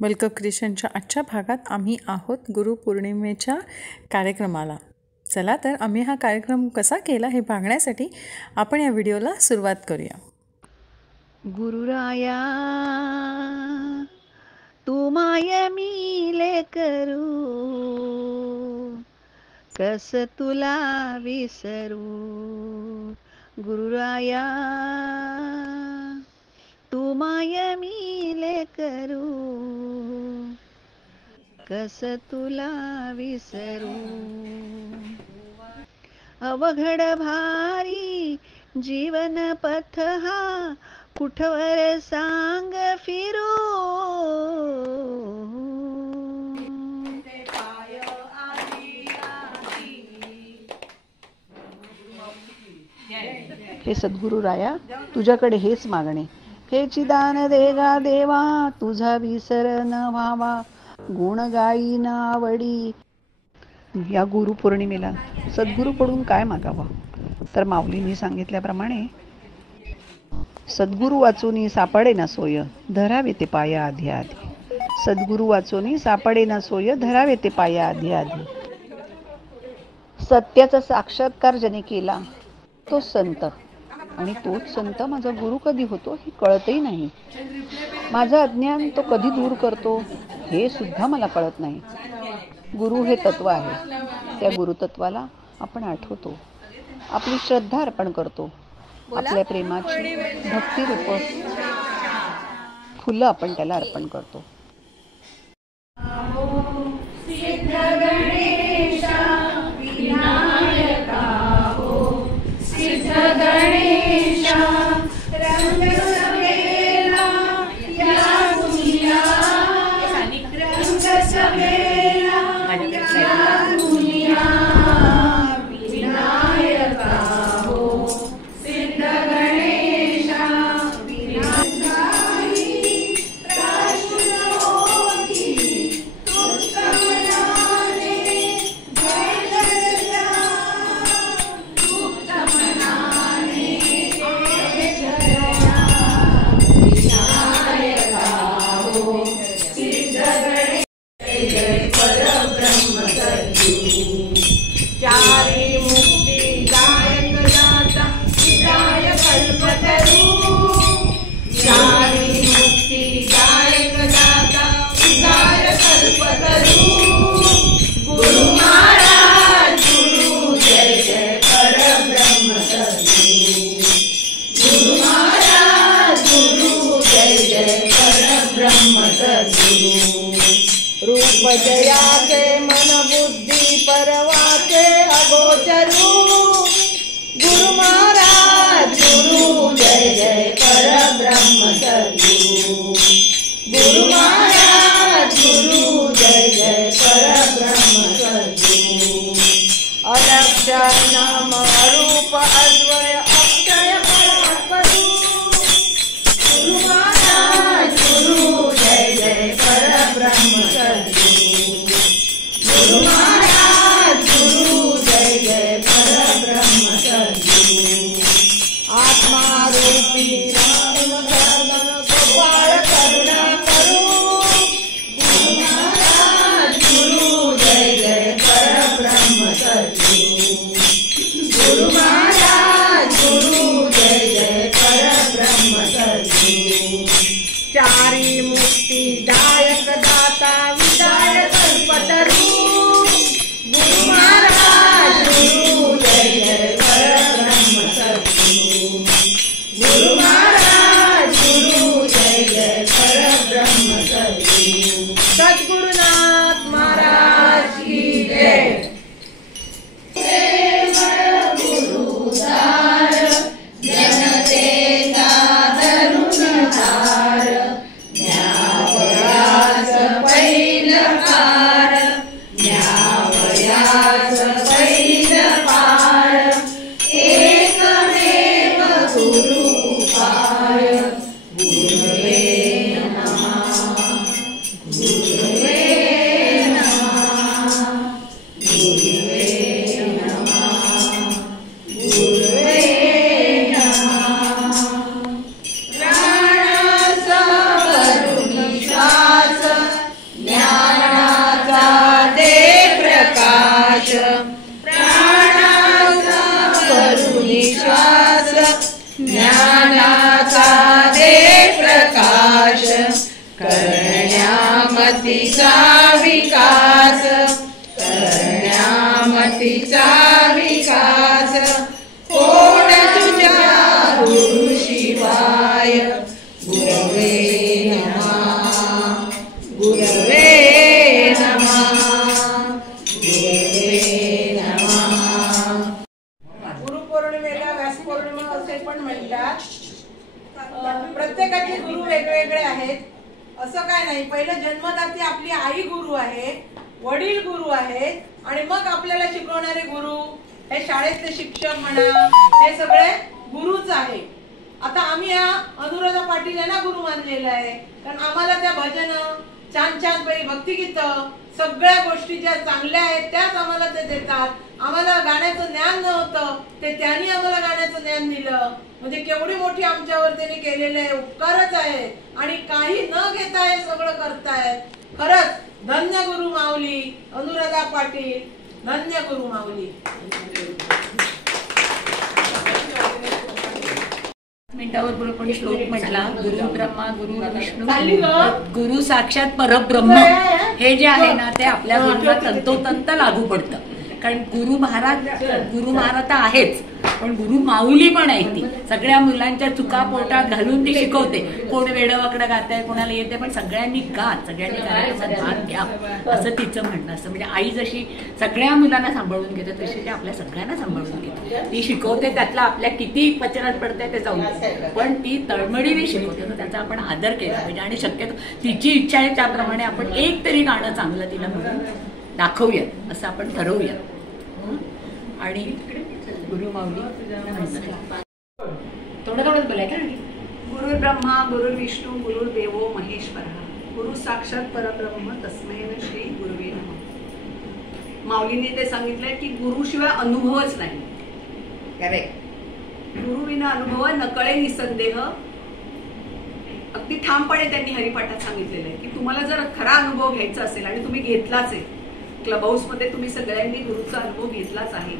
Welcome क्रिएशनच्या आजच्या भागात आम्ही आहोत गुरुपौर्णिमेच्या कार्यक्रमाला. चला तर आम्ही हा कार्यक्रम कसा केला हे पाहण्यासाठी आपण या व्हिडिओला सुरुवात करूया. गुरुराया तू माय मिले करू, कस तुला विसरू. गुरुराया तू माय मिले करू, कस तुला विसरू. अवघड भारी जीवन पथ हा, कुठवर सांग फिरू. हे सद्गुरु राया, तुझ्याकडे हेच मागणे. हे चिदान देगा देवा, तुझा विसर न व्हावा. गुण गाई न आवडी. या गुरुपौर्णिमेला सद्गुरूकडून काय मागावं? तर माऊलींनी सांगितल्याप्रमाणे सद्गुरु वाचूनी सापडे ना सोय, धरावे ते पाया आधी आधी. सद्गुरु वाचूनी सापडे ना सोय, धरावे ते पाया आधी आधी. सत्याचा साक्षात्कार ज्याने केला तो संत, आणि तोच संत माझा गुरु कधी होतो हे कळतही नाही. माझं अज्ञान तो कधी दूर करतो हे सुद्धा मला कळत नाही. गुरु हे तत्व आहे. त्या गुरुतत्वाला आपण आठवतो, आपली श्रद्धा अर्पण करतो, आपल्या प्रेमाची भक्तिरूप फुलं आपण त्याला अर्पण करतो. रूप जयाचे मन बुद्धी परवाचे अगोचरू. गुरु महाराज गुरु जय जय परब्रह्म सद्गुरु. गुरु महाराज गुरु जय जय परब्रह्म सद्गुरु. अलक्षर नाम अरूप अद्वय अक्षय परात्परू. गुरु महाराज गुरु जय जय परब्रह्म सद्गुरु. गुरु महाराज गुरु जय जय परब्रह्म सद्गुरु. आत्मा रूपी नाम धर्म करण्यामतीचा विकास, करण्यामतीचा विकास, कोण तुझ्या गुरुशिवाय, गुरवे नमः, गुरवे नमः, गुरवे नमः. गुरुपौर्णिमेला व्यासपौर्णिमा असे पण म्हणतात. प्रत्येकाचे गुरु वेगवेगळे आहेत असं काय नाही. पहिलं जन्मदाती आपली आई गुरु आहे, वडील गुरु आहेत, आणि मग आपल्याला शिकवणारे गुरु, हे शाळेतले शिक्षक म्हणा, हे सगळे गुरुच आहे. आता आम्ही या अनुराधा पाटील यांना गुरु मानलेला आहे, कारण आम्हाला त्या भजन, छान छान भक्तिगीत, सगळ्या गोष्टी ज्या चांगल्या आहेत त्याच आम्हाला ते देतात. आम्हाला गाण्याचं ज्ञान नव्हतं, ते त्यांनी आम्हाला गाण्याचं ज्ञान दिलं. म्हणजे केवढी मोठी आमच्यावर त्यांनी केलेले उपकारच आहे, आणि काही न घेता हे सगळं करतायत. खरंच धन्य गुरु माऊली अनुराधा पाटील, धन्य गुरु माऊली. मिनिटावर कोणी श्लोक म्हटला, गुरु ब्रह्मा गुरु विष्णू गुरु साक्षात परब्रह्म, हे जे आहे ना ते आपल्या गुरुला तंतोतंत लागू पडतं. कारण गुरु महाराज तर आहेच, पण गुरु माऊली पण आहे. ती सगळ्या मुलांच्या चुका पोटात घालून ती शिकवते. कोण वेडवाकडं गात आहे, कोणाला येते, पण सगळ्यांनी गात, सगळ्यांनी गाण्याचा भाग घ्या, असं तिचं म्हणणं असतं. म्हणजे आई जशी सगळ्या मुलांना सांभाळून घेते, तशी ती आपल्या सगळ्यांना सांभाळून घेते. ती शिकवते, त्यातला आपल्या किती पचनात पडते ते जाऊन, पण ती तळमळीने शिकवते. तर त्याचा आपण आदर केला पाहिजे, आणि शक्यतो तिची इच्छा आहे त्याप्रमाणे आपण एक तरी गाणं चांगलं तिला म्हणून दाखवूयात, असं आपण ठरवूयात. आणि गुरु माऊली थोडं बोलायचं. गुरु ब्रह्मा गुरु विष्णू गुरु देवो महेश्वरः, गुरु साक्षात परब्रह्म तस्मै श्री गुरुवे नमः. माऊलींनी ते सांगितलंय की गुरुशिवाय अनुभवच नाही. करेक्ट. गुरुविना अनुभव नकळे निसंदेह. अगदी ठामपणे त्यांनी हरिपाठात सांगितलेलं आहे की तुम्हाला जर खरा अनुभव घ्यायचा असेल, आणि तुम्ही घेतलाच आहे, क्लब हाऊस मध्ये तुम्ही सगळ्यांनी गुरुचा अनुभव घेतलाच आहे,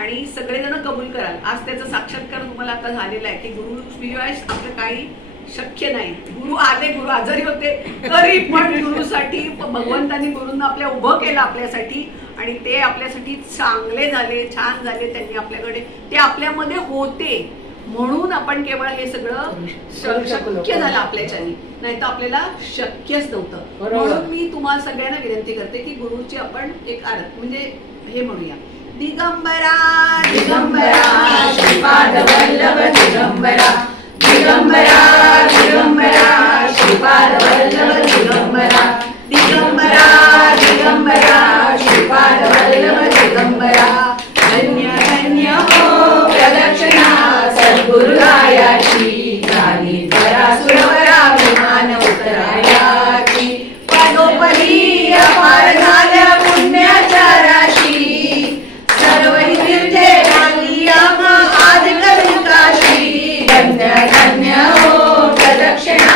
आणि सगळेजण कबूल कराल. आज त्याचा साक्षात्कार तुम्हाला आता झालेला आहे की गुरु शिवाय आपलं काही शक्य नाही. गुरु आले, गुरु आजारी होते तरी पण गुरुसाठी भगवंतांनी गुरूंना आपल्या उभं केलं आपल्यासाठी, आणि ते आपल्यासाठी चांगले झाले, छान झाले. त्यांनी आपल्याकडे ते आपल्यामध्ये होते म्हणून आपण केवळ हे सगळं शक्य झालं आपल्याच्यानी, नाही तर आपल्याला शक्यच नव्हतं. म्हणून मी तुम्हाला सगळ्यांना विनंती करते की गुरुची आपण एक म्हणजे हे म्हणूया, दिगंबरा दिगंबरा श्रीपाद वल्लभ दिगंबरा, दिगंबरा दिगंबरा श्रीपाद वल्लभ दिगंबरा, दिगंबरा दिगंबरा श्रीपाद वल्लभ दिगंबरा. धन्य धन्य हो प्रदक्षिणा सद्गुरुरायाची, झाली परासुरवरा विमान उतरायाची. पदोपदी अपार झाल्या पुण्याच्या राशी, सर्व तीर्थे झाली आदिकविकाशी. धन्य धन्य हो प्रदक्षिणा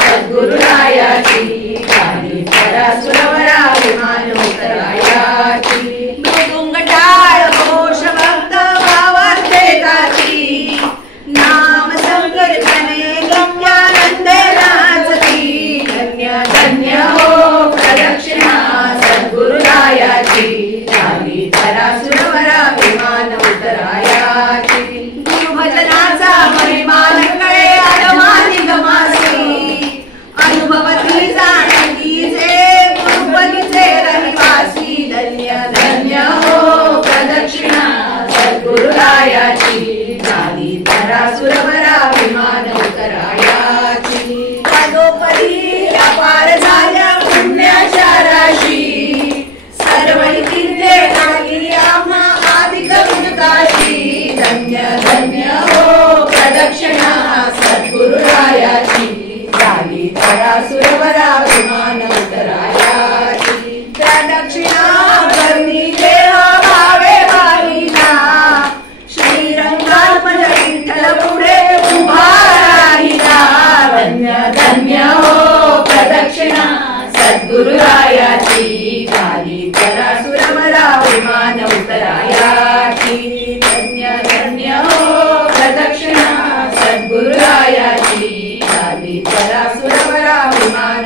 सद्गुरुरायाची, झाली परासुरवरा विमान उतरायाची. मृदुंगटाळ घोष भक्त भावार्थेताची, नाम संकीर्तने गम्यानंदे नाचती. धन्य धन्य हो प्रदक्षिणा सद्गुरुरायाची, झाली परासुरवरा विमान उतरायाची. गुरुभजनाचा महिमा नकळे अधमानी गमासी, अनुभवती जाणतीचे गुरुपदीचे रहिवासी. धन्य धन्य हो प्रदक्षिणा सद्गुरुरायाची, झाली परासुरवरा विमान उतरायाची. पदोपदी अपार झाल्या पुण्याच्या राशी, सर्व तीर्थे झाली आम्हा आदिकविकाशी. धन्य धन्य हो प्रदक्षिणा सद्गुरुरायाची, झाली परासुरवरा विमान उतरायाची. प्रदक्षिणा करुणी देह भावे भाविना, श्रीरंगात्मज विठ्ठल पुढे उभा राहिला. धन्य धन्य हो प्रदक्षिणा सद्गुरुरायाची, झाली परासुरवरा विमान उतरायाची. धन्य धन्य हो प्रदक्षिणा सद्गुरुरायाची, झाली परासुरवरा विमान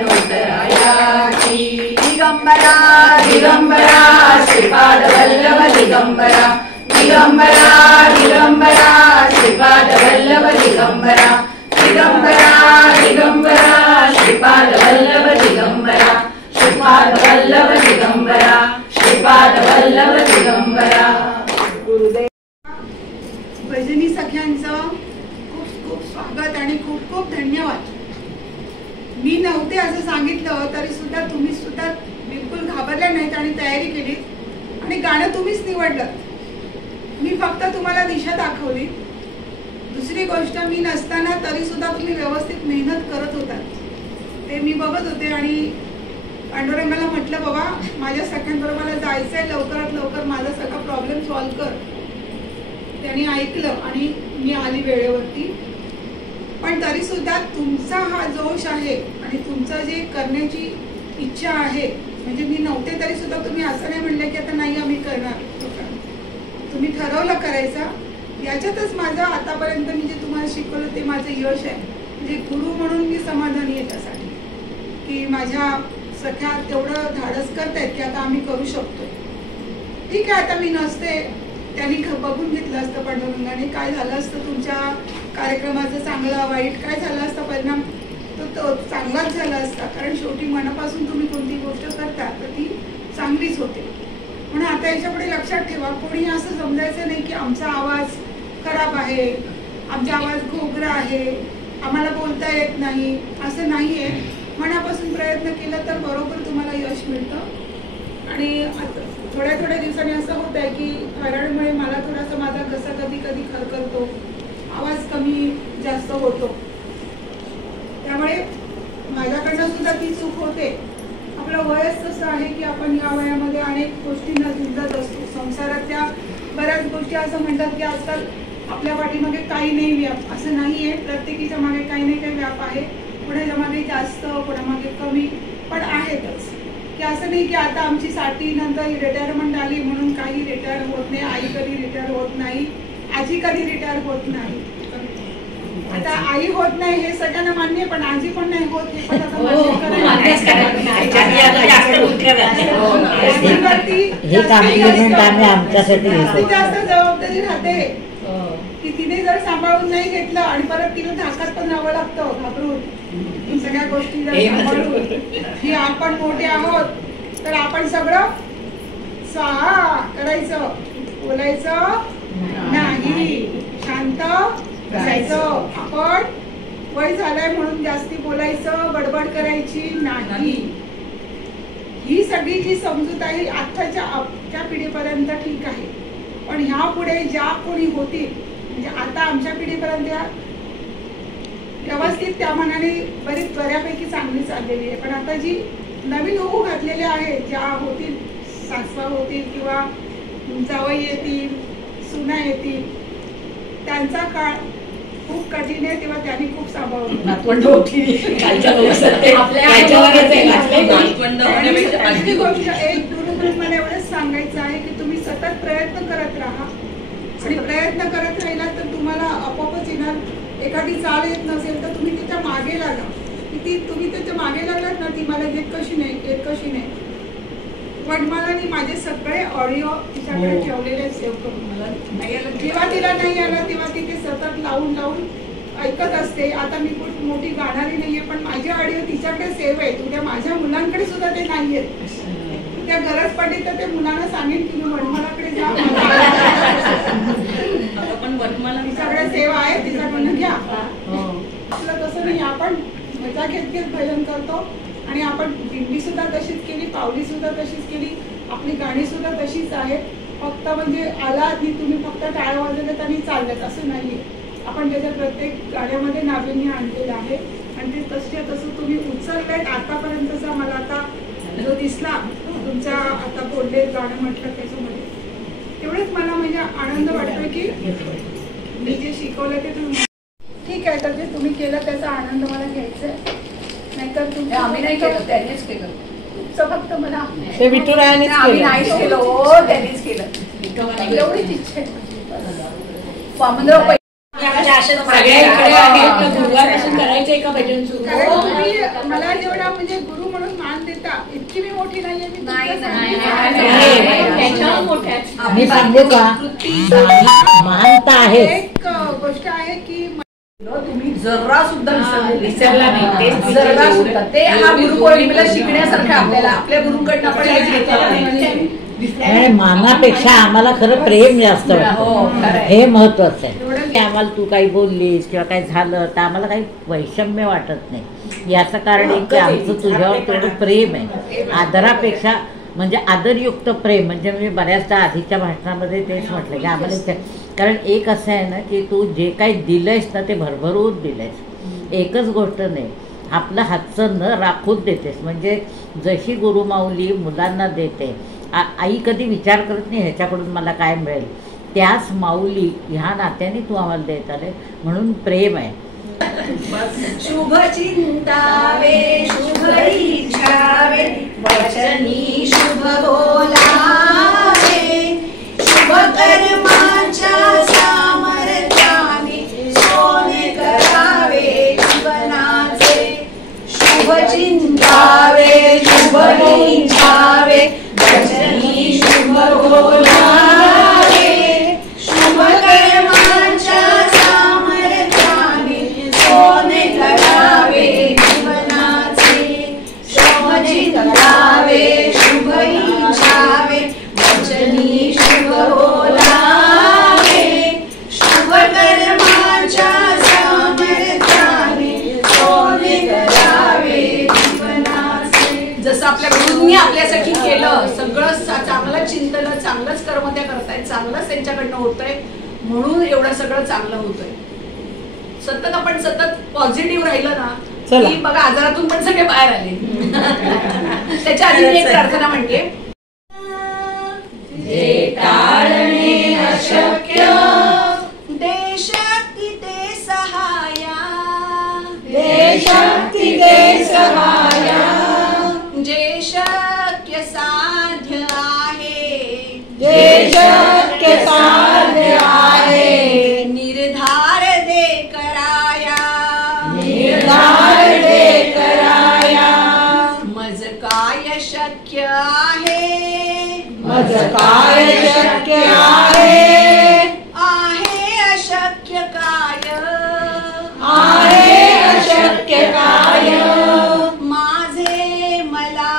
दिगंबरा दिगंबरा दिगंबरा श्रीपाद वल्लभ दिगंबरा दिगंबरा दिगंबरा श्रीपाद वल्लभ दिगंबरा श्रीपाद वल्लभ दिगंबरा श्रीपाद वल्लभ दिगंबरा. भजनी सख्यांचं खूप खूप स्वागत आणि खूप खूप धन्यवाद. मी नव्हते असं सांगितलं तरी सुद्धा तुम्ही सुद्धा बिलकुल घाबरल्या नाहीत आणि तयारी केलीत आणि गाणं तुम्हीच निवडलं. मी फक्त तुम्हाला दिशा दाखवली. दुसरी गोष्ट, मी नसताना तरी सुद्धा तुम्ही व्यवस्थित मेहनत करत होतात ते मी बघत होते आणि पांडुरंगाला म्हटलं बाबा माझ्या सख्यांबरोबर मला जायचंय, लवकरात लवकर माझा सगळा प्रॉब्लेम सॉल्व्ह कर. त्यांनी ऐकलं आणि मी आली वेळेवरती. पण तरी सुद्धा तुमचा हा जोश आहे आणि तुमचं जे करण्याची इच्छा आहे, म्हणजे मी नव्हते तरी सुद्धा तुम्ही असं नाही म्हणलं की आता नाही आम्ही करणार. तुम्ही ठरवलं करायचं. याच्यातच माझं आतापर्यंत मी जे तुम्हाला शिकवलं ते माझं यश आहे. म्हणजे गुरु म्हणून मी समाधानी आहे त्यासाठी की माझ्या सख्या तेवढं धाडस करतायत की आता आम्ही करू शकतो. ठीक आहे, आता मी नसते, त्यांनी बघून घेतलं असतं पांडुरंगाने काय झालं असतं, तुमच्या कार्यक्रमाचं चांगला वाईट काय झालं असतं परिणाम, तो चांगलाच झाला असता. कारण शेवटी मनापासून तुम्ही कोणती गोष्ट करता तर ती चांगलीच होते. म्हणून आता याच्यापुढे लक्षात ठेवा, कोणी असं समजायचं नाही की आमचा आवाज खराब आहे, आमचा आवाज घोगरा आहे, आम्हाला बोलता येत नाही, असं नाही आहे. मनापासून प्रयत्न केला तर बरोबर तुम्हाला यश मिळतं. आणि थोड्या थोड्या दिवसांनी असं होत आहे की थायरॉइडमुळे मला थोडासा माझा घसा कधी कधी खरखरतो, आवाज कमी जास्त होतो. त्यामुळे माझ्याकडनं सुद्धा ती चूक होते. आपलं वयच तसं आहे की आपण या वयामध्ये अनेक गोष्टींना झुंजत असतो. संसारातल्या बऱ्याच गोष्टी असं म्हणतात की आजकाल आपल्या पाठीमागे काही नाही व्याप, असं नाही आहे. प्रत्येकीच्या मागे काही नाही काही व्याप आहे. कोणाच्या मागे जास्त, कोणामागे कमी, पण आहेतच. की असं नाही की आता आमची 60 नंतर रिटायरमेंट आली म्हणून काही रिटायर होत नाही. आई कधी रिटायर होत नाही, आजी कधी रिटायर होत नाही. आता आई होत नाही हे सगळ्यांना मान्य, पण आजी पण नाही होत हे पण आता जास्त जबाबदारी राहते की तिने जर सांभाळून नाही घेतलं आणि परत तिला धाकात पण राहावं लागतं घाबरून सगळ्या गोष्टी जर सांभाळून की आपण मोठे आहोत तर आपण सगळं स्वाहा करायचं, बोलायचं नाही, शांत बसायचं. आपण वय झालंय म्हणून जास्ती बोलायचं, बडबड करायची नाही. ही सगळी जी समजूत आहे आत्ताच्या पिढीपर्यंत ठीक आहे. पण ह्या पुढे ज्या कोणी होतील, म्हणजे आता आमच्या पिढीपर्यंत व्यवस्थित त्या मनाने बऱ्यापैकी चांगली चाललेली आहे. पण आता जी नवीन होऊ घातलेल्या आहेत, ज्या होतील, सासवा होतील किंवा जावई येतील, सुना येतील, त्यांचा काळ खूप कठीण आहे. तेव्हा त्यांनी खूप सांभाळून एक दुरुपयोग मला एवढंच सांगायचं आहे की तुम्ही सतत प्रयत्न करत राहा आणि प्रयत्न करत राहिला तर तुम्हाला आपोआपच येणार. एखादी चाल येत नसेल तर तुम्ही त्याच्या मागे लागा. ती तुम्ही त्याच्या मागे लागलात ना, ती मला येत कशी नाही. वडमालानी माझे सगळे ऑडिओ तिच्याकडे ठेवलेले सेव्ह करून मला जेव्हा तिला नाही आला तेव्हा ती ते सतत लावून ऐकत असते. आता मी खूप मोठी गाणारी नाहीये पण माझे ऑडिओ तिच्याकडे सेव्ह आहेत. उद्या माझ्या मुलांकडे सुद्धा ते नाही आहेत. त्या गरज पडली तर ते मुलांना सांगेन की मी वडमालाकडे जा, तिच्याकडे सेवा आहे, तिच्याकडनं घ्या. आपलं तसं नाही, आपण मजा घेत भजन करतो आणि आपण दिंडी सुद्धा तशीच केली, पावली सुद्धा तशीच केली, आपली गाणी सुद्धा तशीच आहेत. फक्त म्हणजे आला आणि तुम्ही फक्त टाळ्या वाजवल्यात आणि चालल्यात असं नाहीये. आपण त्याच्या प्रत्येक गाण्यामध्ये नाविन्य आणलेलं आहे आणि ते तसं तुम्ही उचललेत आतापर्यंतचा. मला आता जो दिसला तुमचा आता बोलले गाणं म्हटलं त्याच्यामध्ये तेवढेच मला म्हणजे आनंद वाटतोय की मी जे शिकवलं ते तुम्ही ठीक आहे. तर जे तुम्ही केलं त्याचा आनंद मला घ्यायचा आहे. नाहीतर तुम्ही आम्ही नाही केलं, त्यांनीच केलं. तुमचं फक्त मला ते विठुरायानेच आम्ही केलं. नाहीच केलं, हो त्यांनीच केलं. एवढीच इच्छा आहे. सगळ्या इकडे आहेत गुरुवारपासून करायचंय का भजन सुरू? कारण तुम्ही मला जेवढा म्हणजे गुरु म्हणून मान देता इतकी मी मोठी नाहीये. मी मी सांगू का मानता आहे. एक गोष्ट आहे की तुम्ही जरा सुद्धा विसरला नाही. जरा सुद्धा ते हा गुरुपौर्णिमेला शिकण्यासारखं आपल्याला आपल्या गुरुकडनं आपण हेच घेतलं. मानापेक्षा आम्हाला खरं प्रेम जास्त वाटतं, हे महत्वाचं आहे. आम्हाला तू काही बोललीस किंवा काही झालं तर आम्हाला काही वैषम्य वाटत नाही. याचं कारण एक की आमचं तुझ्यावर तेवढं प्रेम आहे, आदरापेक्षा म्हणजे आदरयुक्त प्रेम. म्हणजे बऱ्याचदा आधीच्या भाषणामध्ये तेच म्हटलं की आम्हाला, कारण एक असं आहे ना की तू जे काही दिलंयस ना ते भरभरून दिलंयस. एकच गोष्ट नाही, आपलं हातचं न राखून देतेस. म्हणजे जशी गुरुमाऊली मुलांना देते, आई कधी विचार करत नाही ह्याच्याकडून मला काय मिळेल, त्याच माऊली ह्या नात्याने तू आम्हाला देत आले, म्हणून प्रेम आहे. शुभ चिंतावे शुभ इच्छावे वचनी शुभ बोलावे शुभ कर्माच्या सामर्थ्याने सोने करावे जीवनाचे. शुभ चिंतावे शुभ इच्छावे वचनी शुभ बोलावे शुभ कर्माच्या सामर्थ्याने सोने करावे जीवनाचे. शुभ चिंतावे शुभ इच्छावे वचनी शुभ बोलावे शुभ कर्माच्या सामर्थ्याने सोने करावे जीवनाचे. जसं आपल्या गुरूंनी आपल्यासाठी केलं सगळं चांगलं चिंतन, चांगलंच कर्म त्या करतायत, चांगलंच त्यांच्याकडनं होतंय, म्हणून एवढं सगळं चांगलं होतंय. सतत आपण सतत पॉझिटिव्ह राहिलं ना की बघा आजारातून पण सगळे बाहेर आले. त्याच्या आधी मी एक प्रार्थना म्हणते. जे टाळणे अशक्य देशक्ती ते सहाया देशक्ती ते सहाया. जे शक्य साध्य आहे जे शक्य साध्य आहे. निर्धार दे कराया निर्धार दे कराया. मज काय शक्य आहे मज काय शक्य आहे. आहे अशक्य काय आहे अशक्य काय. माझे मला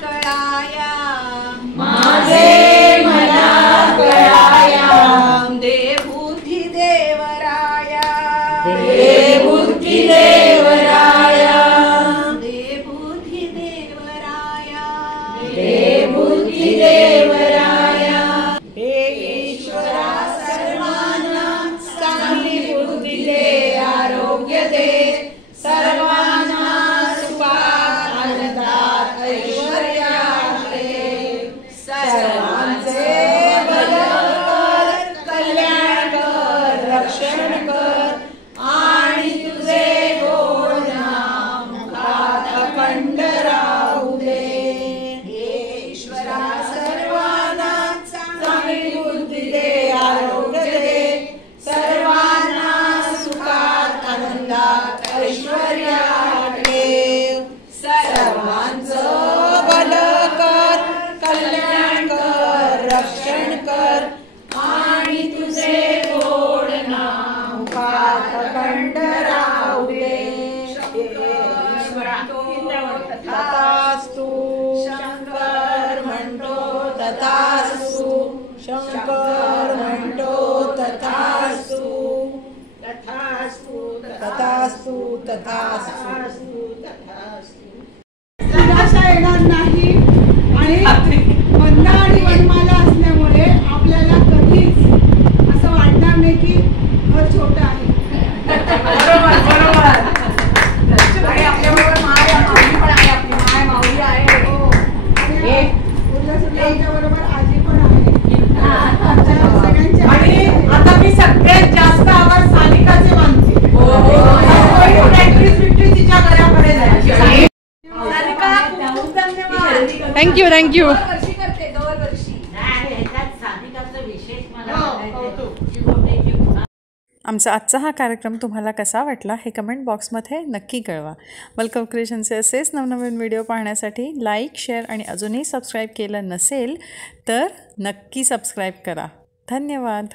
कळाया माझे मला कळाया. दे बुद्धी देवराया दे बुद्धी देवराया दे बुद्धी देवराया दे बुद्धी देवराया. हे ईश्वरा सर्वांना चांगली बुद्धी दे, आरोग्य दे, सर्वांना सुखात आनंदात ऐश्वर्यात दे. सर्वांचे भलं कर, कल्याण कर, रक्षण कर आणि तुझे गोड नाम मुखात अखंड राहू दे. हे ईश्वरा सर्वांना चांगली बुद्धी दे, आरोग्य दे, सर्वांना सुखात आनंदात ऐश्वर्यात दे. सर्वांचं भलं कर, कल्याण कर, रक्षण कर आणि तुझे गोड नाम मुखात अखंड राहू दे. तथास्तु. शंकर म्हणतो तथास्तु. शंकर म्हणतो तथास्तु. तथास्तु तथास्तु तथास्तु तथास्तु. निराशा येणार नाही आणि वंदा आणि वनमाला असल्यामुळे आपल्याला कधीच असं वाटणार नाही की घर छोटं आहे. बरोबर बरोबर. आणि आपल्याबरोबर माय माऊली पण आहे, आपली माय माऊली आहे. उल्हासच्या बरोबर आजी पण आहे. सगळ्यांची. आणि आता मी सगळ्यात जास्त आवाज सानिकाचे मानते. तिच्या घराकडे जायची. Thank you thank you. दरवर्षी करते दरवर्षी. ह्याच्यात साधिकाचं विशेष मला वाटायचं की आमचा आजचा हा कार्यक्रम तुम्हाला कसा वाटला हे कमेंट बॉक्समध्ये नक्की कळवा. वेलकम क्रिएशनचे असेच नवनवीन व्हिडिओ पाहण्यासाठी लाईक, शेअर आणि अजूनही सबस्क्राईब केलं नसेल तर नक्की सबस्क्राईब करा. धन्यवाद.